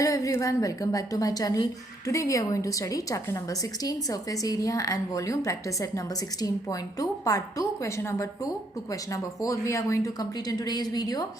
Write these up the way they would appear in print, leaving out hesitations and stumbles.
Hello everyone, welcome back to my channel. Today we are going to study chapter number 16, surface area and volume, practice set number 16.2, part 2, question number 2 to question number 4 we are going to complete in today's video.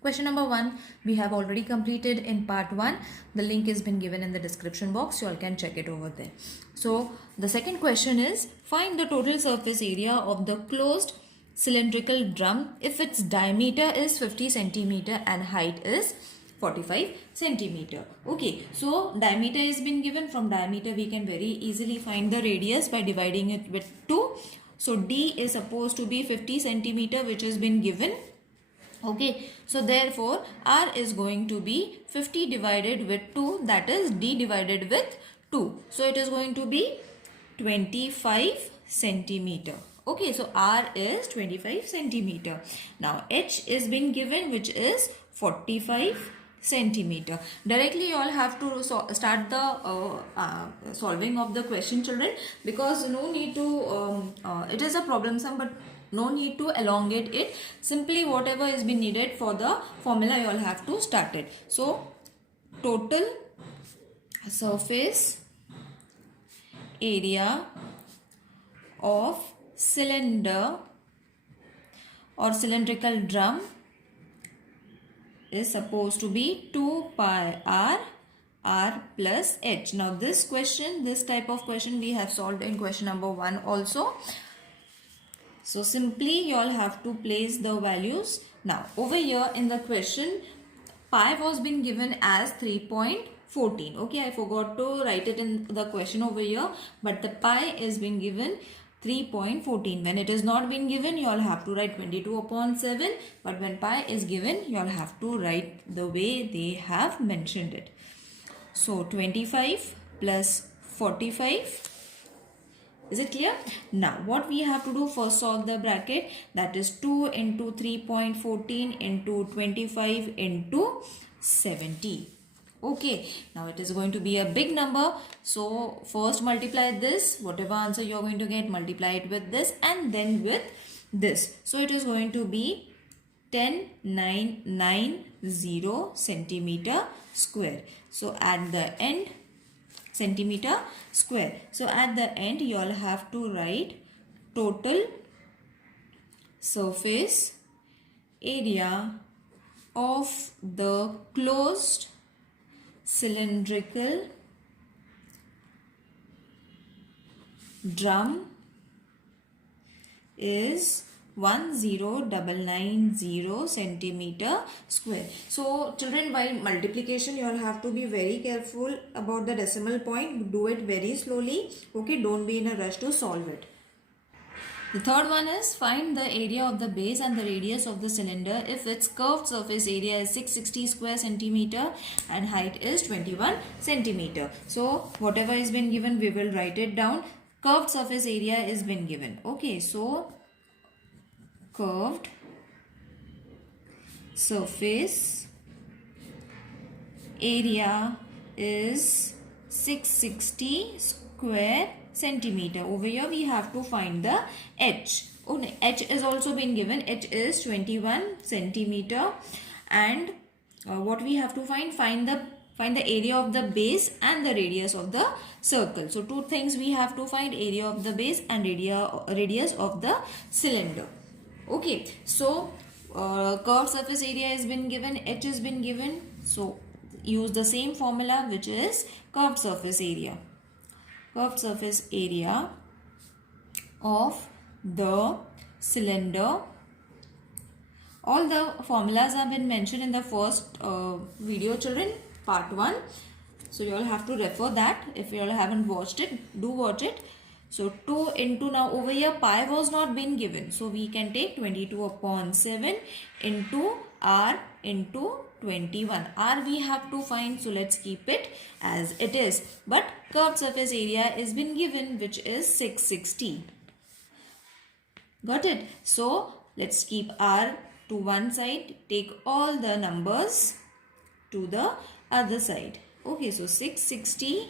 Question number 1 we have already completed in part 1. The link has been given in the description box, you all can check it over there. So the second question is, find the total surface area of the closed cylindrical drum if its diameter is 50 centimeter and height is 45 centimeter. Okay, so diameter has been given. From diameter we can very easily find the radius by dividing it with 2. So D is supposed to be 50 centimeter, which has been given. Okay, so therefore R is going to be 50 divided with 2, that is D divided with 2. So it is going to be 25 centimeter. Okay, so R is 25 centimeter. Now H is been given, which is 45 centimeter. Directly you all have to start the solving of the question, children, because no need to it is a problem sum, but no need to elongate it. Simply whatever is been needed for the formula you all have to start it. So total surface area of cylinder or cylindrical drum is supposed to be 2 pi r plus h. Now this type of question we have solved in question number 1 also. So simply you all have to place the values. Now over here in the question, pi was been given as 3.14. Okay, I forgot to write it in the question over here, but the pi is been given 3.14. When it is not been given, you all have to write 22 upon 7. But when pi is given, you all have to write the way they have mentioned it. So 25 plus 45. Is it clear? Now what we have to do, first solve the bracket, that is 2 into 3.14 into 25 into 70. Okay, now it is going to be a big number. So first multiply this, whatever answer you are going to get, multiply it with this and then with this. So it is going to be 10990 centimeter square. So at the end, centimeter square. So at the end you all have to write total surface area of the closed cylindrical drum is 10990 centimeter square. So children, while multiplication you all have to be very careful about the decimal point. Do it very slowly. Okay, don't be in a rush to solve it. The third one is, find the area of the base and the radius of the cylinder if its curved surface area is 660 square centimeter and height is 21 centimeter. So whatever is been given, we will write it down. Curved surface area is been given. Okay, so curved surface area is 660 square centimeter. Over here we have to find the h. Okay, h is also been given. H is 21 centimeter, and what we have to find the area of the base and the radius of the circle. So two things we have to find: area of the base and radius of the cylinder. Okay, so curved surface area has been given, h has been given. So use the same formula, which is curved surface area. Curved surface area of the cylinder. All the formulas have been mentioned in the first video, children, part 1. So you all have to refer that. If you all haven't watched it, do watch it. So 2 into, now over here pi was not been given, so we can take 22 upon 7 into r into 21. R we have to find, so let's keep it as it is. But curved surface area is been given, which is 660. Got it? So let's keep R to one side, take all the numbers to the other side. Okay, so 660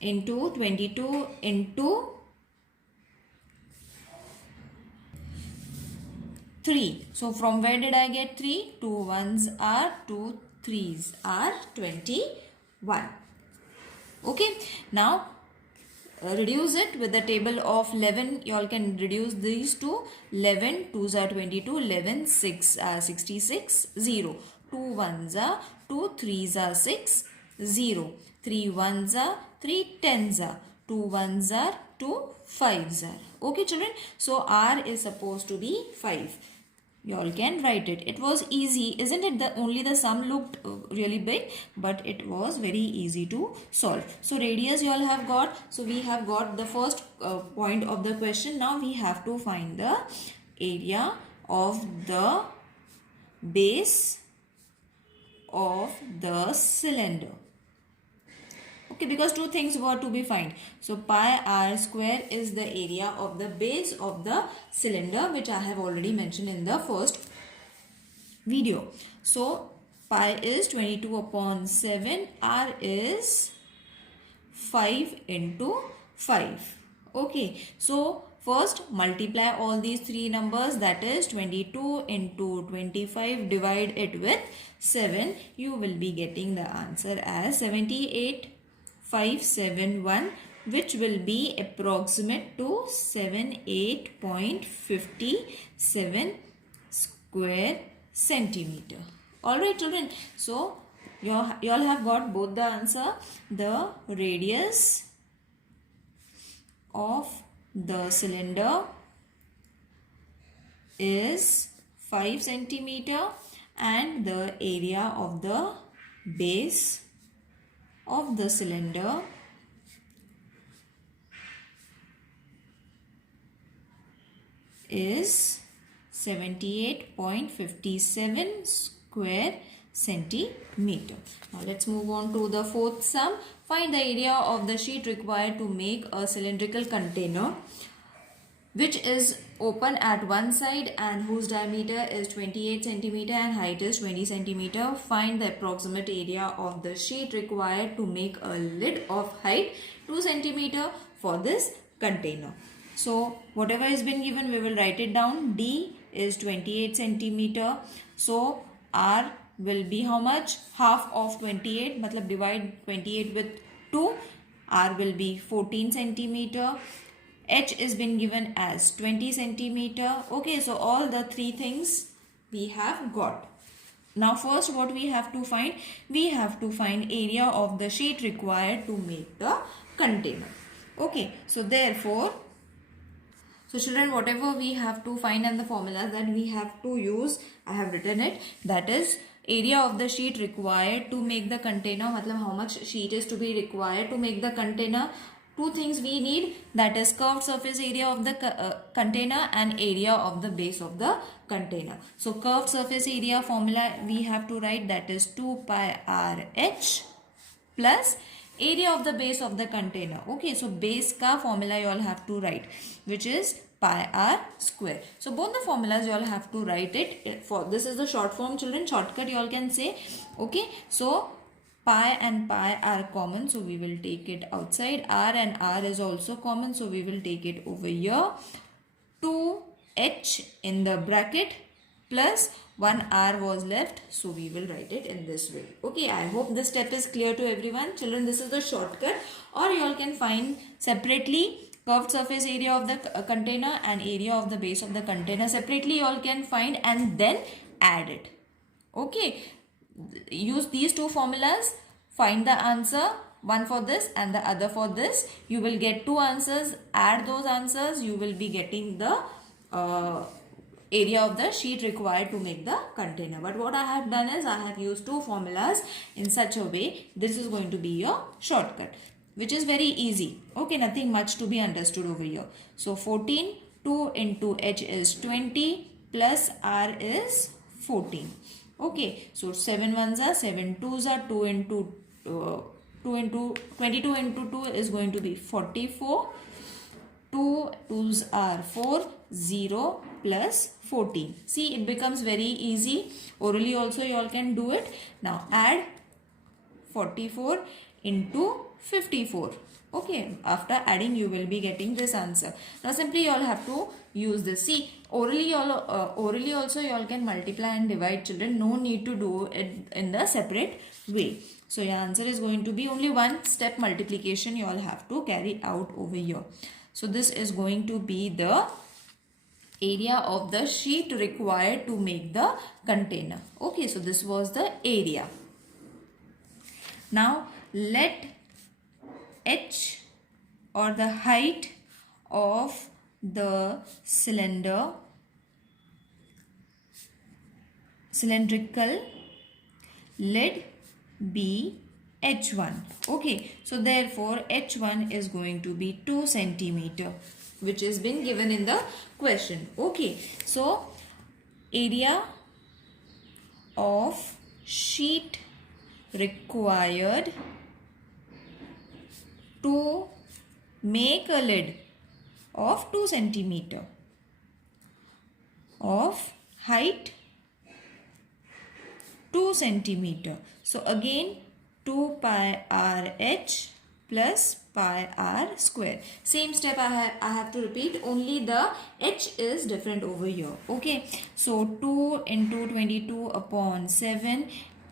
into 22 into 3. So from where did I get 3? 2 ones are 2 3s are 21. Okay, now reduce it with the table of 11. You all can reduce these to 11 2s are 22, 11 6 are 66, 0. 2 1s are 2, 3s are 6, 0. 3 1s are 3, 10s are 2 1s are 2, 5s are. Okay children, so R is supposed to be 5. You all can write it. It was easy, isn't it? Only the sum looked really big, but it was very easy to solve. So radius you all have got. So we have got the first point of the question. Now we have to find the area of the base of the cylinder. Okay, because two things were to be found. So pi r square is the area of the base of the cylinder, which I have already mentioned in the first video. So pi is 22 upon 7. R is 5 into 5. Okay, so first multiply all these three numbers, that is 22 into 25, divide it with 7. You will be getting the answer as 78,571, which will be approximate to 78.57 square centimeter. Alright children, so you all have got both the answer. The radius of the cylinder is 5 centimeter and the area of the base of the cylinder is 78.57 square centimeter. Now let's move on to the fourth sum. Find the area of the sheet required to make a cylindrical container which is open at one side and whose diameter is 28 centimeter and height is 20 centimeter. Find the approximate area of the sheet required to make a lid of height 2 centimeter for this container. So whatever has been given, we will write it down. D is 28 centimeter. So R will be how much? Half of 28, matlab divide 28 with 2. R will be 14 centimeter. H is been given as 20 centimeter. Okay, so all the three things we have got. Now first what we have to find? We have to find area of the sheet required to make the container. Okay, so therefore, so children, whatever we have to find and the formulas that we have to use, I have written it. That is area of the sheet required to make the container. Matlab how much sheet is to be required to make the container. Two things we need, that is curved surface area of the container and area of the base of the container. So curved surface area formula we have to write, that is 2 pi r h plus area of the base of the container. Okay, so base ka formula you all have to write, which is pi r square. So both the formulas you all have to write it. For this is the short form children, shortcut you all can say. Okay, so pi and pi are common, so we will take it outside. R and R is also common, so we will take it over here. 2h in the bracket plus 1 r was left, so we will write it in this way. Okay, I hope this step is clear to everyone. Children, this is the shortcut, or you all can find separately curved surface area of the container and area of the base of the container. Separately you all can find and then add it. Okay, use these two formulas, find the answer, one for this and the other for this. You will get two answers, add those answers, you will be getting the area of the sheet required to make the container. But what I have done is I have used two formulas in such a way. This is going to be your shortcut, which is very easy. Okay, nothing much to be understood over here. So 14, 2 into h is 20 plus r is 14. Okay, so 7 ones are 7 twos are 2 into 22 into 2 is going to be 44. 2 twos are 4, 0 plus 14. See, it becomes very easy. Orally also you all can do it. Now add 44 into 54. Okay, after adding you will be getting this answer. Now simply you all have to use this. See, orally also you all can multiply and divide, children. No need to do it in the separate way. So your answer is going to be only one step multiplication you all have to carry out over here. So this is going to be the area of the sheet required to make the container. Okay, so this was the area. Now let H, or the height of the cylindrical lid be H1. Okay, so therefore H1 is going to be 2 centimeter, which has been given in the question. Okay, so area of sheet required to make a lid of 2 centimeter of height 2 centimeter. So again 2 pi r h plus pi r square. Same step I have to repeat, only the h is different over here. Okay, so 2 into 22 upon 7,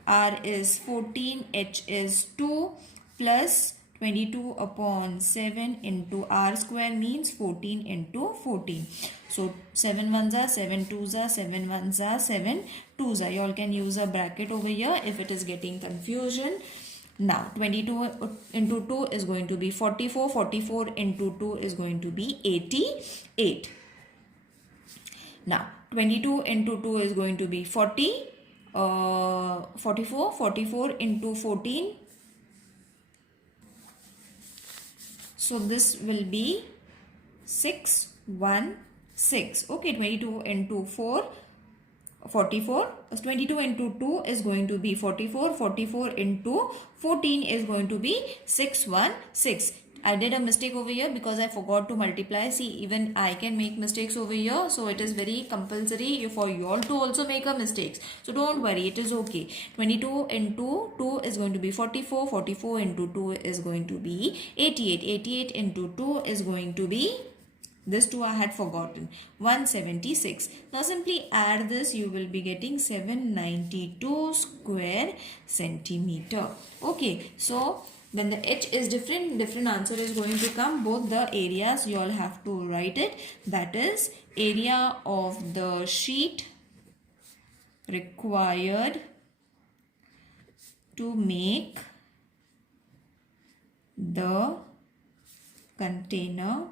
r is 14, h is 2 plus 22 upon 7 into r square means 14 into 14. So 7 ones are 7 twos are 7 ones are 7 twos are. You all can use a bracket over here if it is getting confusion. Now 22 into 2 is going to be 44. 44 into 2 is going to be 88. Now 22 into 2 is going to be 40. 44. 44 into 14. So this will be 616. Okay, 22 into 4, 44. 22 into 2 is going to be 44. 44 into 14 is going to be 616. I did a mistake over here because I forgot to multiply. See, even I can make mistakes over here. So it is very compulsory for you all to also make a mistakes. So don't worry, it is okay. 22 into 2 is going to be 44. 44 into 2 is going to be 88. 88 into 2 is going to be, this 2 I had forgotten, 176. Now simply add this, you will be getting 792 square centimeter. Okay, so when the h is different answer is going to come. Both the areas you all have to write it. That is area of the sheet required to make the container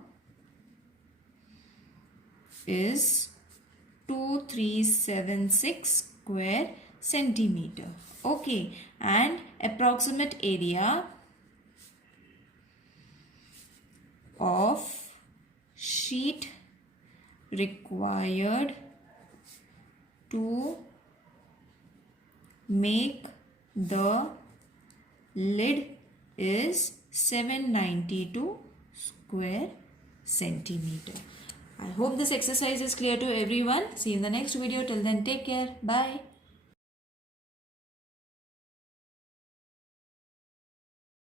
is 2376 square centimeter. Okay, and approximate area of sheet required to make the lid is 792 square centimeter. I hope this exercise is clear to everyone. See you in the next video. Till then, take care. Bye.